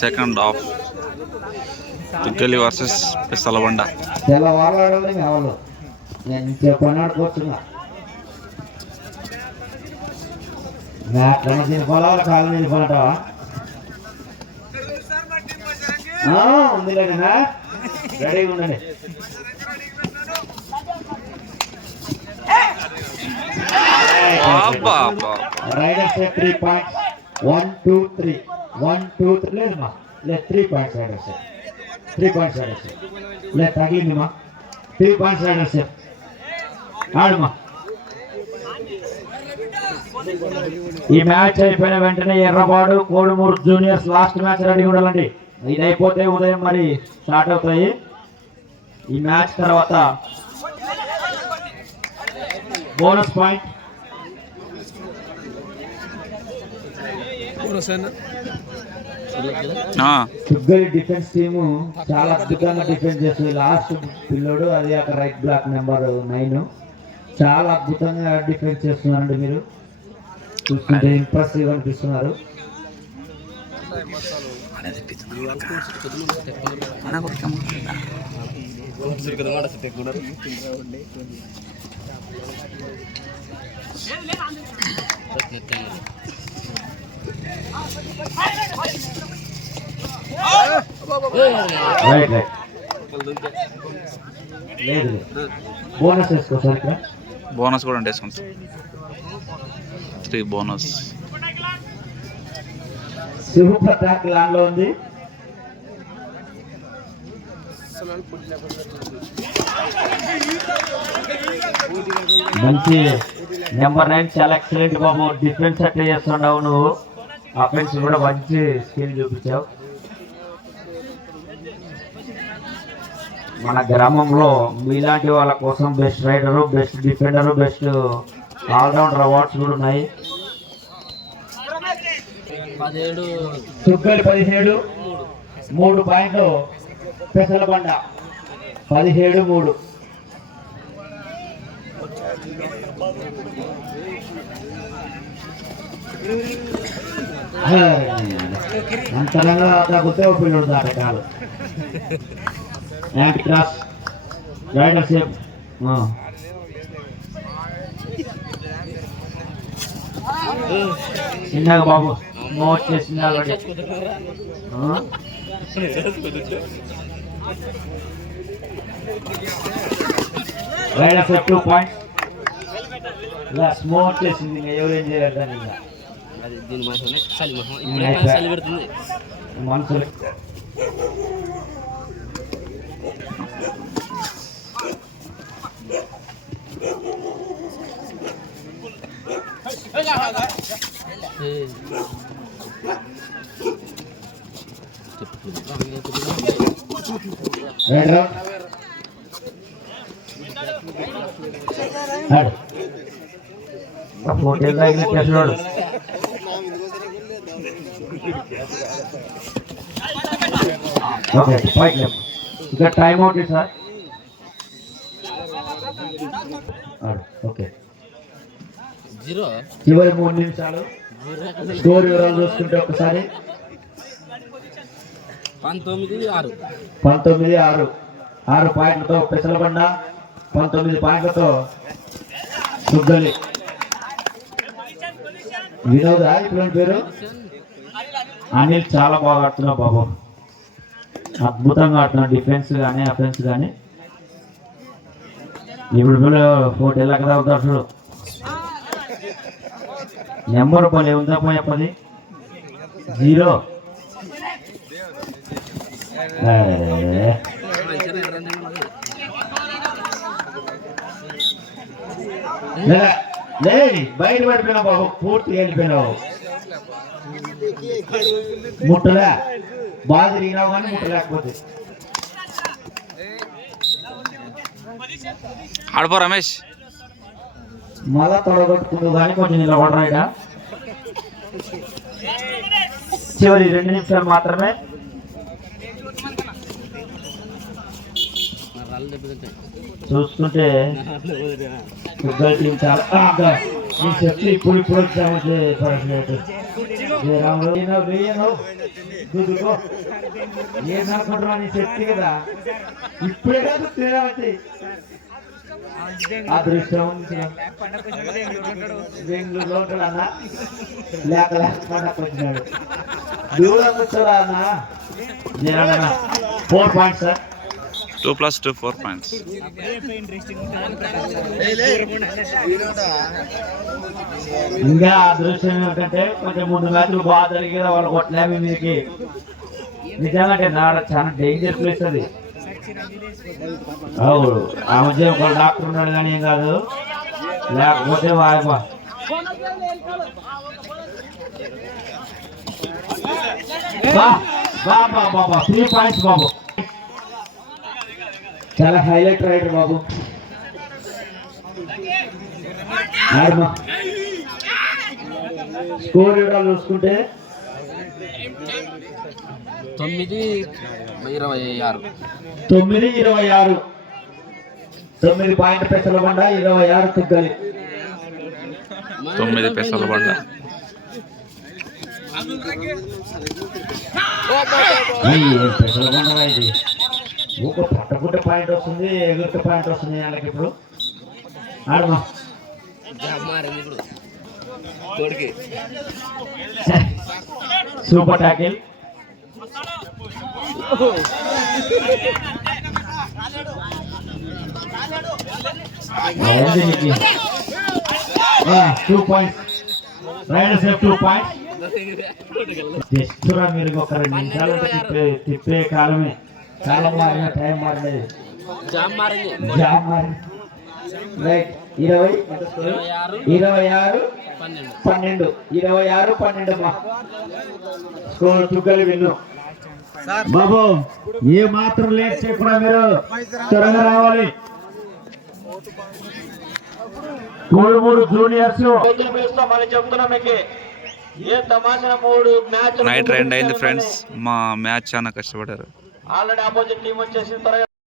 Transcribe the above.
Second half Tuggali versus Pisalabanda. చాలా వాళ్ళు ఆడాలి కావాలి. నేను చెప్పని ఆడుకోవచ్చుగా తినిపోవాలి కాళ్ళు తినిపోలంటావా ఉందిలేనా రెడీగా ఉండండి. రైడర్స్ 3 పాయింట్స్ 1 2 3 1 2 3 లేదమ్మా లేదు 3 పాయింట్స్ రైడర్స్ 3 పాయింట్స్ రైడర్స్ లేదు తగిలిందిమా 3 పాయింట్స్ రైడర్స్ ఆడమ్మా. ఈ మ్యాచ్ అయిపోయిన వెంటనే Errabadu Kodumuru juniors last match ready ఉండాలండి. ఇది అయిపోతే ఉదయం మరి స్టార్ట్ అవుతాయి. ఈ మ్యాచ్ తర్వాత bonus point Tuggali defence team చాలా అద్భుతంగా డిఫెన్స్ చేస్తుంది. లాస్ట్ పిల్లోడు అది అక్కడ రైట్ బ్లాక్ నెంబర్ 9 చాలా అద్భుతంగా డిఫెన్స్ చేస్తున్నారండి. మీరు చూస్తుంటే ఇంప్రెసివ్ అనిపిస్తున్నారు. బోనస్ వేసుకోవాలి ఇక్కడ. బోనస్ కూడా వేసుకుంటాం 3 బోనస్. సూపర్ ట్రాక్ లాంగ్ లో ఉంది. మంచి నెంబర్ 9 చాలా ఎక్సలెంట్ బాబు. డిఫెన్స్ అట్లా చేస్తున్నావు నువ్వు, అఫెన్స్ కూడా మంచి స్కిల్ చూపించావు. మన గ్రామంలో మీలాంటి వాళ్ళ కోసం best raider, best defender, best allrounder awards కూడా ఉన్నాయి. తుగ్గలి 17 3 పాయింట్లు పెసలబండ 17-3. అంతరంగా తగ్గితే పిల్లడు దాటకాలు యాంటీ క్రాస్ రైడర్ సేఫ్. చిన్నగా బాబు మోట్ చేసింది ఆల్రెడీ. Rider safe 2 points. ఇలా స్మోట్ చేసింది, ఎవరేం చేయలేదు దాన్ని. మనసులు ఇక టైం అవుట్ సార్. ఓకే చివరి 3 నిమిషాలు స్కోర్ వివరాలు చూసుకుంటే ఒకసారి 19-6 6 పాయింట్లతో పెసలబండ, 19 పాయింట్లతో తుగ్గలి. వినోద్ ఇప్పుడు పేరు అనిల్ చాలా బాగా ఆడుతున్నావు బాబు, అద్భుతంగా ఆడుతున్నావు డిఫెన్స్ కానీ అఫెన్స్ కానీ. ఇప్పుడు 4 ఎలాగ అవుతారు చూడు. నెంబర్ 10 ఉందా పోయా 10 0. బయట పడిపోయినావు బాబు, పూర్తిగా వెళ్ళిపోయినావు. ముట్టలే బాగా తిరిగినావు కానీ ముట్టలేకపోతే. ఆడపో రమేష్ మళ్ళా తొడగొట్టుకుంటూ కానీ కొంచెం నిలబడరాయిడా. చివరి 2 నిమిషాలు మాత్రమే. చూసుకుంటే ఫుట్బాల్ టీం చాలా ఈ చెట్లు ఇప్పుడు వచ్చామంటే ఏమనుకుంటున్నా నీ చెప్తే కదా ఇప్పుడే కాదు తినవచ్చు అదృష్టం బెంగళూరులో ఉంటాడన్నా లేక పండగ వచ్చినాడు దూరం వచ్చాడా అన్న 4 points సార్ 2 plus 2 4 points. ఇంకా అదృష్టం ఏమిటంటే కొంచెం 3 మ్యాచ్లు బాగా జరిగేది వాళ్ళు కొట్టలేమి మీకు నిజంగా నాడ చాలా డేంజర్ ప్లేస్ అది అవును ఆ మధ్య ఒక డాక్టర్ ఉన్నాడు కానీ ఏం కాదు లేకపోతే వాయబా బాబా 3 points బాబు చాలా హైలైట్ రైడర్ బాబు స్కోర్ వివరాలు చూసుకుంటే 9-26 9 పాయింట్ పెసల బండ 26 తుగ్గలి 9 పెసల బండ పెసల బండ ఇది ఒక పట్టగుట్ట పాయింట్ వస్తుంది ఎగురుట పాయింట్ వస్తుంది వాళ్ళకి ఇప్పుడు ఆడమా super tackle two points raiders 2 points జస్టురా మీరు ఒక 2 నిమిషాలు తిప్పే కాలం మారిన టైం మారినది జామ్ మారింది రైట్ 26-12 మా స్కోర్ తుగ్గలి విన్ను బాబు ఏ మాత్రం లేట్ చేయకుండా మీరు త్వరగా రావాలి 3 జూనియర్స్ మళ్ళీ చెప్తున్నా మీకు ఏ తమాషా 3 మ్యాచ్ నైట్ 2 అయింది ఫ్రెండ్స్. మా మ్యాచ్ చాలా కష్టపడారు. ఆల్రెడీ ఆపోజిట్ టీం వచ్చేసి త్వరగా